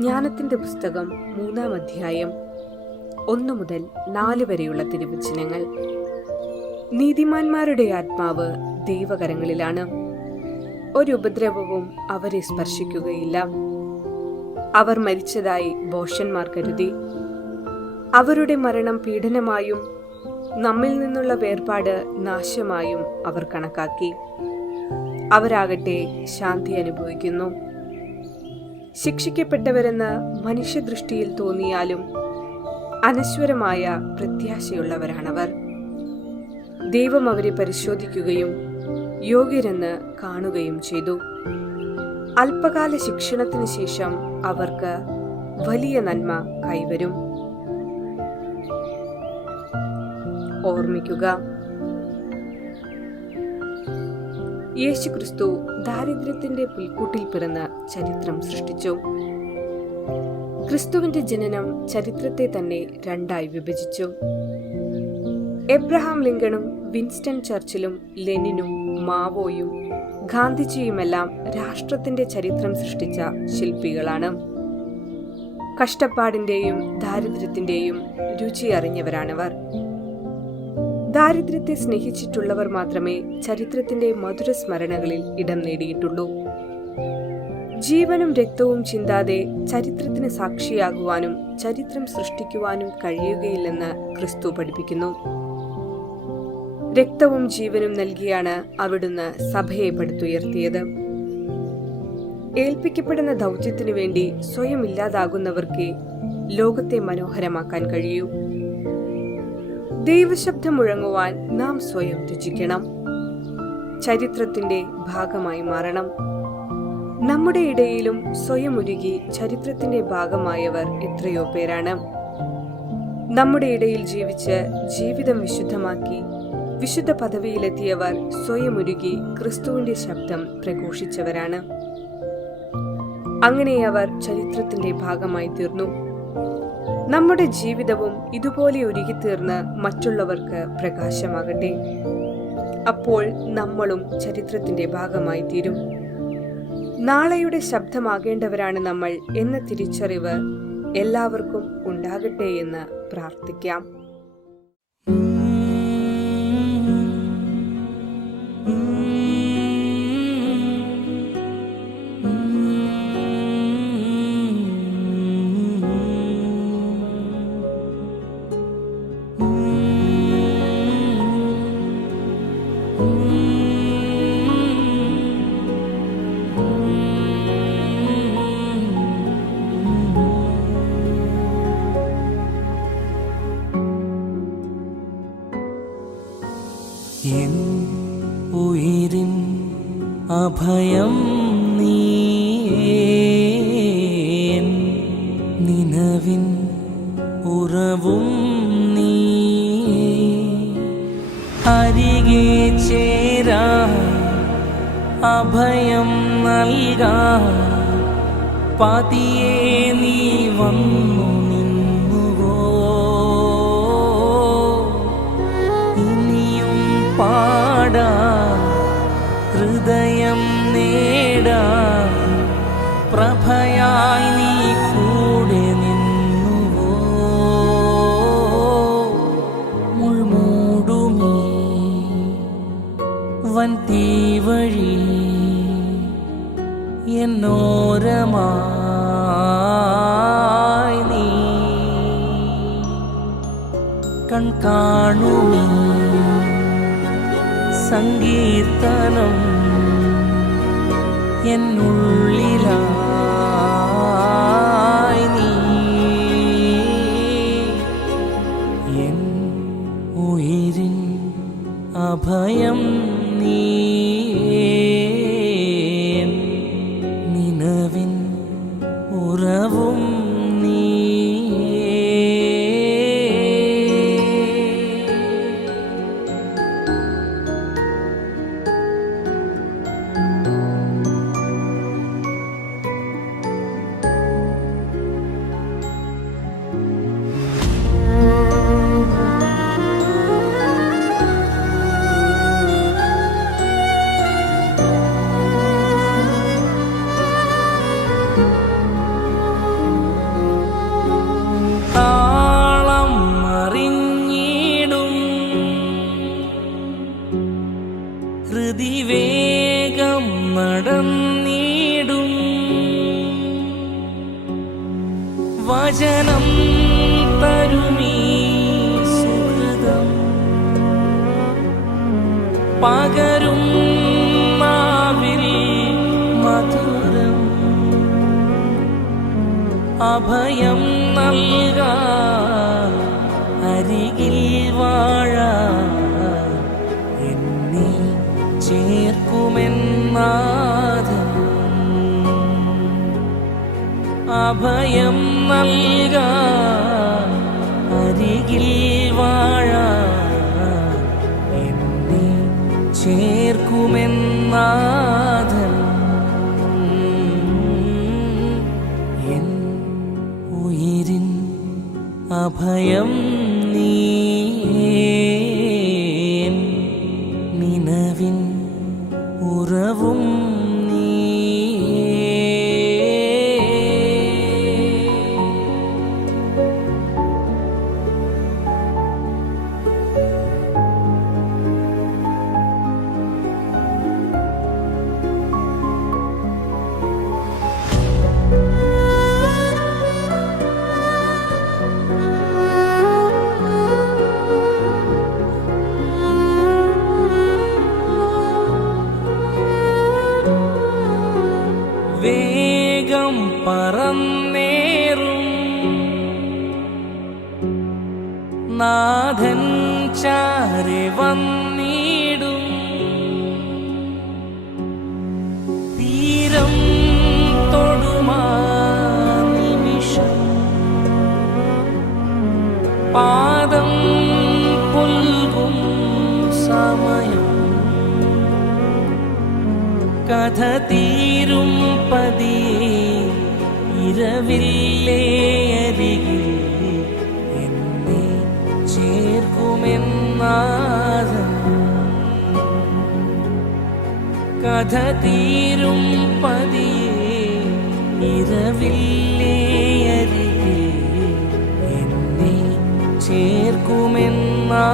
ജ്ഞാനത്തിന്റെ പുസ്തകം മൂന്നാം അധ്യായം ഒന്നു മുതൽ നാല് വരെയുള്ള തിരുവചനങ്ങൾ. നീതിമാന്മാരുടെ ആത്മാവ് ദൈവകരങ്ങളിലാണ്. ഒരു ഉപദ്രവവും അവരെ സ്പർശിക്കുകയില്ല. അവർ മരിച്ചതായി ബോഷന്മാർ കരുതി. അവരുടെ മരണം പീഡനമായും നമ്മിൽ നിന്നുള്ള വേർപാട് നാശമായും അവർ കണക്കാക്കി. അവരാകട്ടെ ശാന്തി അനുഭവിക്കുന്നു. ശിക്ഷിക്കപ്പെട്ടവരെന്ന് മനുഷ്യദൃഷ്ടിയിൽ തോന്നിയാലും അനശ്വരമായ പ്രത്യാശയുള്ളവരാണവർ. ദൈവം അവരെ പരിശോധിക്കുകയും യോഗ്യരെന്ന് കാണുകയും ചെയ്തു. അല്പകാല ശിക്ഷണത്തിന് ശേഷം അവർക്ക് വലിയ നന്മ കൈവരും. ഓർമ്മിക്കുക യേശുക്രിസ്തു ദാരിദ്ര്യത്തിന്റെ പുൽക്കൂട്ടിൽ പിറന്ന ചരിത്രം സൃഷ്ടിച്ചു. ക്രിസ്തുവിന്റെ ജനനം ചരിത്രത്തെ തന്നെ രണ്ടായി വിഭജിച്ചു. എബ്രഹാം ലിങ്കണും വിൻസ്റ്റൺ ചർച്ചിലും ലെനിനും മാവോയും ഗാന്ധിജിയുമെല്ലാം രാഷ്ട്രത്തിന്റെ ചരിത്രം സൃഷ്ടിച്ച ശില്പികളാണ്. കഷ്ടപ്പാടിന്റെയും ദാരിദ്ര്യത്തിന്റെയും രുചി അറിഞ്ഞവരാണവർ. ദാരിദ്ര്യത്തെ സ്നേഹിച്ചിട്ടുള്ളവർ മാത്രമേ ചരിത്രത്തിന്റെ മധുര സ്മരണകളിൽ ഇടം നേടിയിട്ടുള്ളൂ. ജീവനും രക്തവും ചിന്താതെ ചരിത്രത്തിന് സാക്ഷിയാകുവാനും ചരിത്രം സൃഷ്ടിക്കുവാനും കഴിയുകയില്ലെന്ന് ക്രിസ്തു പഠിപ്പിക്കുന്നു. രക്തവും ജീവനും നൽകിയാണ് അവിടുന്ന് സഭയെ പടുത്തുയർത്തിയത്. ഏൽപ്പിക്കപ്പെടുന്ന ദൗത്യത്തിനു വേണ്ടി സ്വയം ഇല്ലാതാകുന്നവർക്കേ ലോകത്തെ മനോഹരമാക്കാൻ കഴിയൂ. ദൈവശബ്ദം മുഴങ്ങുവാൻ നാം സ്വയം രുചിക്കണം. ചരിത്രത്തിന്റെ ഭാഗമായി മാറണം. നമ്മുടെ ഇടയിലും സ്വയം ഒരുകി ചരിത്രത്തിന്റെ ഭാഗമായവർ എത്രയോ പേരാണ്. നമ്മുടെ ഇടയിൽ ജീവിച്ച് ജീവിതം വിശുദ്ധമാക്കി വിശുദ്ധ പദവിയിലെത്തിയവർ സ്വയം ഉരുകി ക്രിസ്തുവിന്റെ ശബ്ദം പ്രഘോഷിച്ചവരാണ്. അങ്ങനെ അവർ ചരിത്രത്തിന്റെ ഭാഗമായി തീർന്നു. നമ്മുടെ ജീവിതവും ഇതുപോലെ ഒരുകിത്തീർന്ന് മറ്റുള്ളവർക്ക് പ്രകാശമാകട്ടെ. അപ്പോൾ നമ്മളും ചരിത്രത്തിന്റെ ഭാഗമായി തീരും നാളെയുടെ ശബ്ദമാകേണ്ടവരാണ് നമ്മൾ എന്ന തിരിച്ചറിവ് എല്ലാവർക്കും ഉണ്ടാകട്ടെ എന്ന് പ്രാർത്ഥിക്കാം. അഭയം നിലവിൻ ഉറവും നീ അരികെ ചേരാ അഭയം നൽകാ. പതിയെ നീ വന്നു கண் காணுமி. சங்கீர்த்தனம் என் உள்ளிலா. അഭയം നൽക അരികിൽ വാഴ. എന്നെ ചേർക്കുമെന്നാഥൻ അഭയം നൽക അരികിൽ വാഴ. എന്നെ ചേർക്കുമെന്നാഥൻ അഭയം നീ നാഥൻ ചാരെ വന്നിടും. തീരം തൊടുമാ നിമിഷം. പാദം പുൽകും സമയം. കഥ തീരും പതിയെ ഇരവില്ലേ അരികിൽ. മാസം കഥ തീരും പതിയെ ഇരവില്ലേയരികെ എന്നെ ചേർക്കുമെന്നാ